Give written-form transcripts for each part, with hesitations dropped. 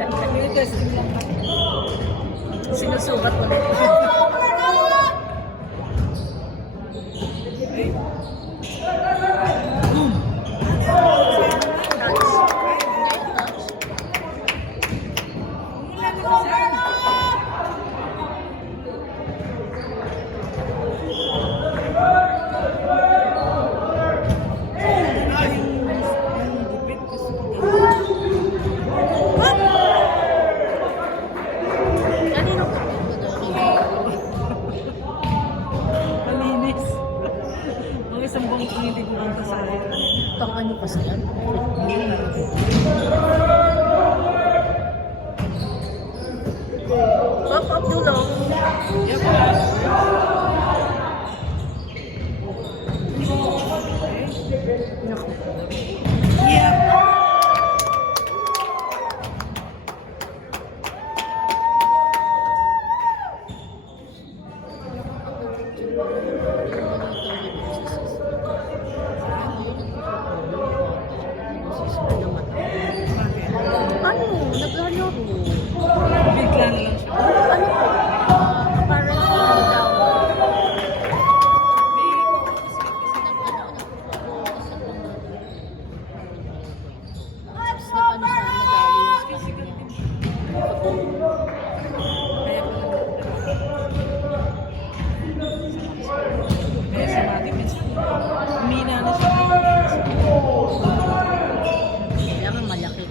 Testing lang kami. Sinusukat ulit. Kanino ka Malinis. Ang isang bangkong hindi ko kanta sa akin. Tang ano kasi yan? Up dulo. Yep. Naku. Yep. Ano? Naglalaro. Bigla na lang siya. Ano? Parang daw. Kaya si Mati, minsan, umina na siya. Kailangan malaki.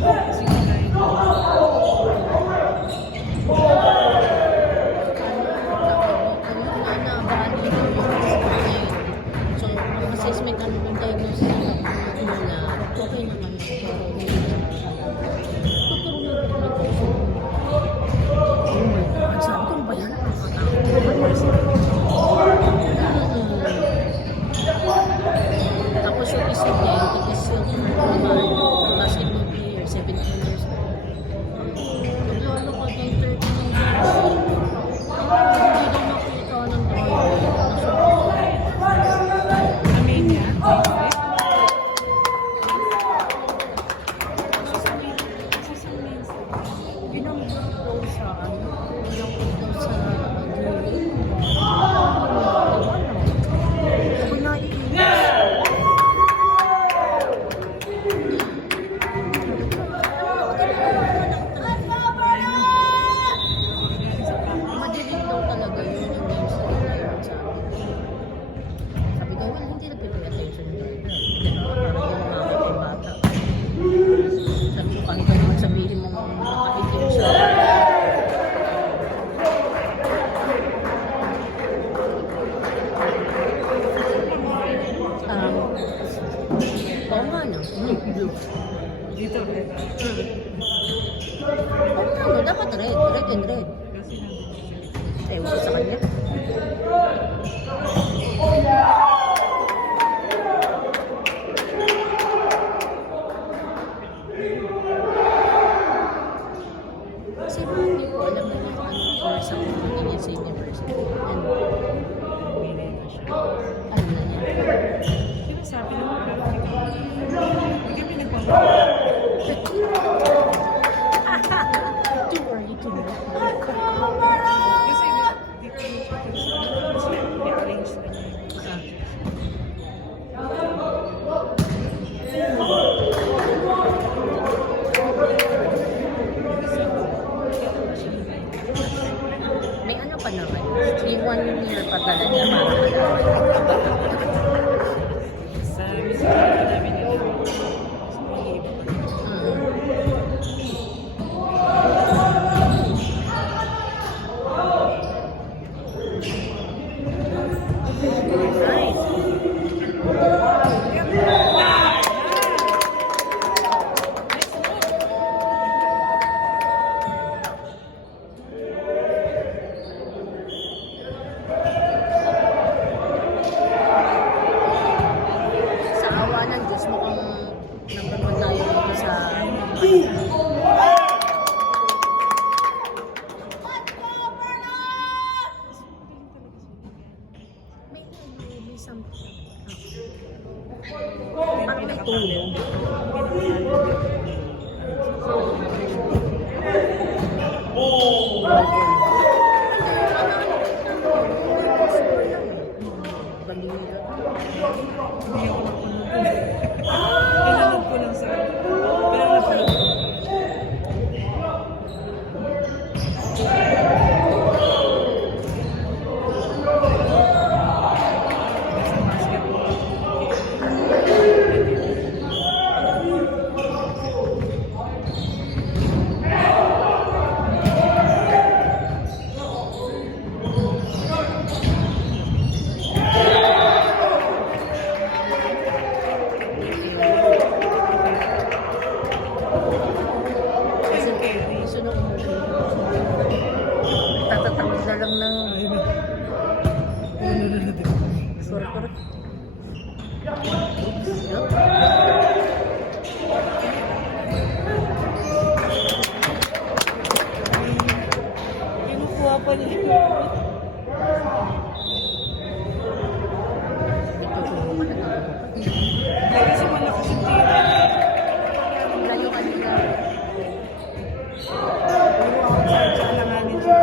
Kasi kinain ko. So, ang assessment ano yung diagnosis na okay naman. Sabi ko, ba yan? Tapos yung isa niya, yung is yung basketball player, 17 years old. Naglolo ko ng 13 years old. Hindi daw makita ng Amin niya. ginambot daw sa ano, ginambot daw sa gulo. Ako naiinis. Madilim daw talaga yun yung games na nilalaman sa akin. Sabi ko, well, hindi nagpipay attention yun. Diba? Parang yung makakit yung bata. Sabi ko, kahit ka naman sabihin mo makakitin siya. Oo nga no. Blue. Dito, red. Oo nga no. Dapat red. Red and red. Kasi nandun siya. Ewan ko sa kanya. Kasi hindi ko alam na yung ano course ang mga niya sa university. And Umina na siya. alam na niya. Sinasabi naman, pero hindi kami nagpapagawa. Too early to know. Kasi dito yung siya kasi i-arrange na niya yung subjects. May ano pa naman. na lang ng... Ayun na. Ayun na. Sorry, sorry. Oops. Yup. Kinukuha pa niya. Nagtuturo ka na lang. Lagi si malakas yung tira. Layo ka nila. Puro outside sa alanganin siya.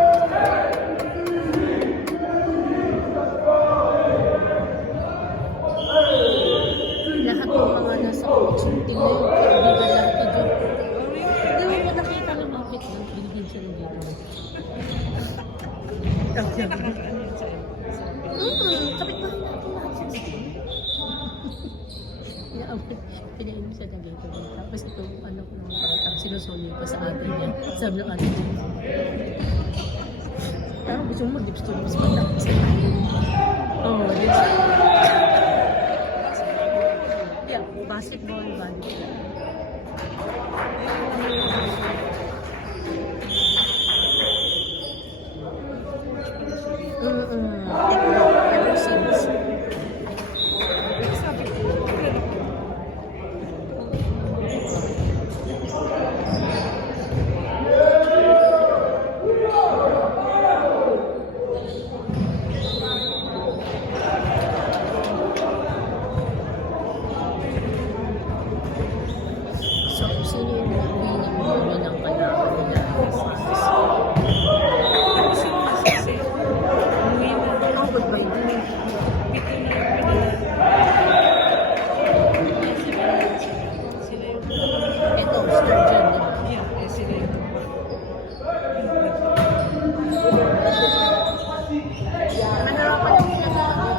Lahat ng mga nasa coaching team na yun, kaibigan lahat ni Joe. Hindi mo nakita ng outfit ng binigyan siya ng dito. Kasi nakakaano yun sa Kapit pa rin natin lahat sa team. Pinainin siya ng dito. Tapos ito, ano ko naman parang sinusunyo pa sa atin yan. Sabi ng atin. Parang gusto mo mag-dips to lips pa lang. Oh, dips. Yeah, basketball, volleyball. Ever since. sabi ko, So, sino yung uuwi ng kalaban nila? kasi kasi umuwi na. Oh, goodbye din. Pito na yung pinala. Sila yung Ito, Sturgeon, di ba? yeah, sila yung Nahirapan yung sila sa ano.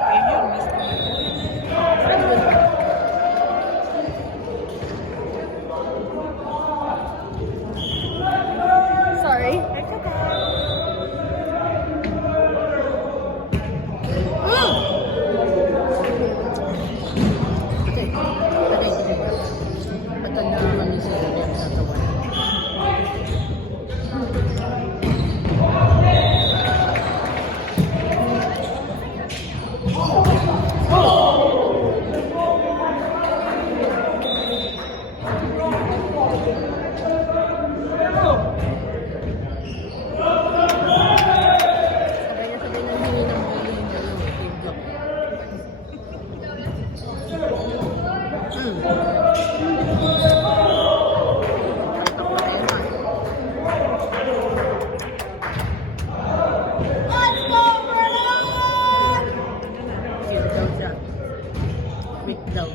ayun yun, mas Sorry. Okay. Okay, sige. Matanda kami sa Julian sa tawanan. Sabay na hingi ng bowling yung block. Chill daw siya. Wait daw.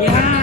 yeah.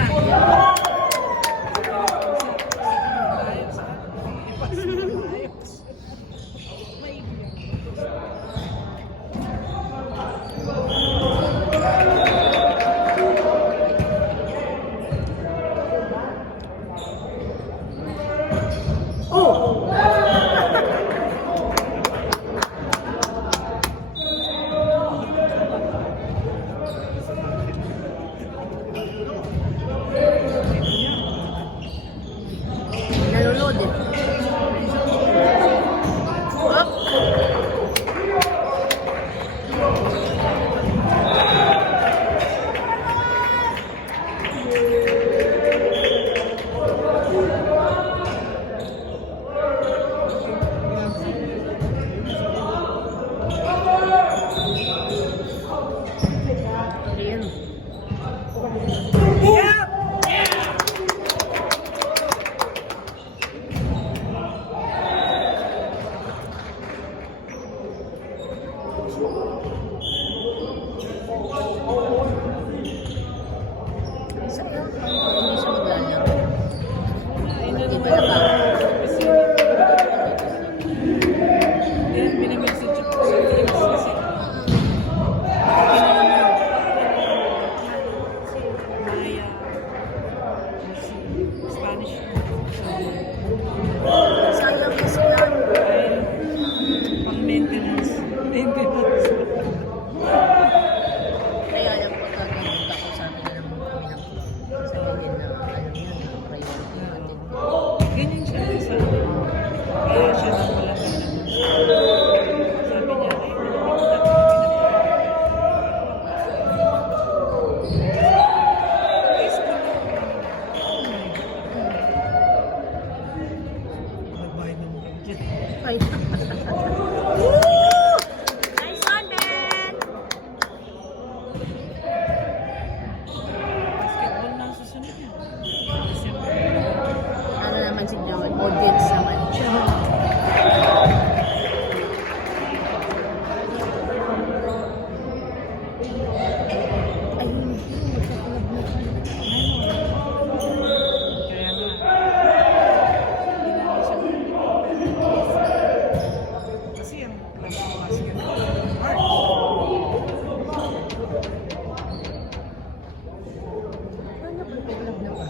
Basketball na ang susunod niya. December. Ano naman si Joel? Audience naman. Ay, hindi. Magkakulab na pala. Kaya nga. Hindi namin siya kasi ang club ng basketball, March. Ano ba kulab na ba?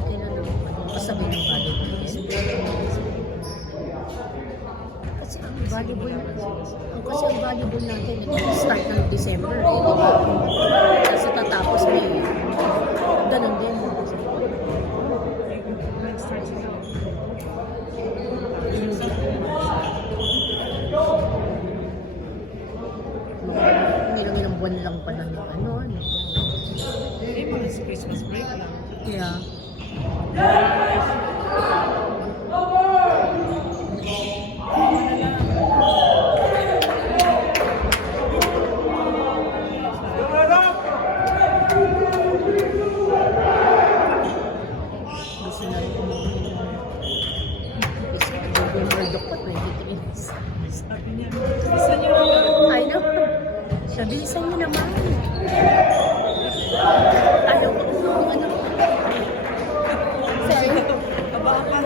Kailan naman pa din? Pasabi ng volleyball. Kasi ang volleyball kasi ang volleyball natin start ng December eh, di ba? Kasi tatapos May. Ganun din. Nag-start sila. Ilang buwan lang pala ng ano. Eh, mga Christmas break lang. Yeah. Gusto na rin umuwi. Kasi World of 23. Sabi niya, isa niyo naman. I know. Bilisan niyo naman. Ayaw ko kung ano. Sorry. Abakan.